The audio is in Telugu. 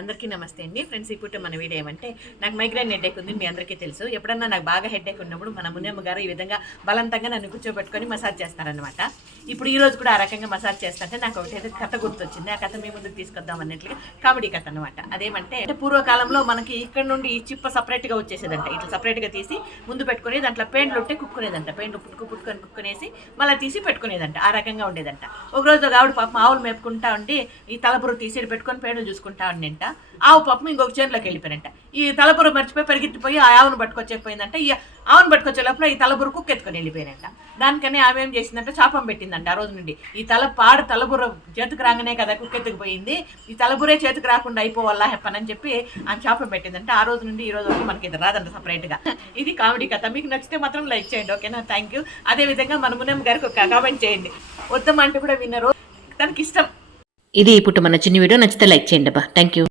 అందరికీ నమస్తే అండి ఫ్రెండ్స్. ఇప్పుడు మన వీడియో ఏమంటే నాకు మైగ్రేన్ హెడేక్ ఉంది, మీ అందరికీ తెలుసు. ఎప్పుడన్నా నాకు బాగా హెడేక్ ఉన్నప్పుడు మన మునియమ్మ గారు ఈ విధంగా బలవంతంగా నన్ను కూర్చోబెట్టుకొని మసాజ్ చేస్తారనమాట. ఇప్పుడు ఈ రోజు కూడా ఆ రకంగా మసాజ్ చేస్తుంటే నాకు ఒకటైతే కథ గుర్తొచ్చింది. ఆ కథ మీ ముందుకు తీసుకొద్దాం అన్నట్లుగా కామెడీ కథ అనమాట. అదేమంటే పూర్వకాలంలో మనకి ఇక్కడ నుండి ఈ చిప్ప సపరేట్గా వచ్చేసేదంట. ఇట్లా సపరేట్గా తీసి ముందు పెట్టుకుని దాంట్లో పెయింట్లు ఉంటే కుక్కునేదంట. పెయింట్లు కుక్కునేసి మళ్ళీ తీసి పెట్టుకునేదంట. ఆ రకంగా ఉండేదంట. ఒకరోజు ఒక ఆవిడ పాపం ఆవులు మేపుకుంటా ఉండి ఈ తలపురు తీసి పెట్టుకొని పెయింట్లు చూసుకుంటా ఉండింట. ఆవు పాపం ఇంకొక చేనులోకి వెళ్ళిపోయినంట. ఈ తలపురు మర్చిపోయి పరిగెత్తిపోయి ఆ ఆవును పట్టుకొచ్చేపోయిందంట. ఈ ఆవును పట్టుకొచ్చే లోపల ఈ తలబురు కుక్కెత్తుకొని వెళ్ళిపోయినంట. దానికని ఆమె ఏం చేసిందంటే శాపం పెట్టిందంట. ఆ రోజు నుండి ఈ తలబుర చేతికి రాగానే కదా కుక్కెత్తుకుపోయింది, ఈ తలబురే చేతికి రాకుండా అయిపోవాలా హెప్పనని చెప్పి ఆమె శాపం పెట్టిందంట. ఆ రోజు నుండి ఈ రోజు వరకు మనకి ఇది రాదంట సపరేట్గా. ఇది కామెడీ కథ. మీకు నచ్చితే మాత్రం లైక్ చేయండి, ఓకేనా? Thank you. అదేవిధంగా మన మునమ్మ గారికి ఒక కామెంట్ చేయండి. వద్దమంటే కూడా విన్నరు, తనకి ఇష్టం. ఇది ఇప్పుడు మన చిన్న వీడియో నచ్చితే లైక్ చేయండి అబ్బా. Thank you.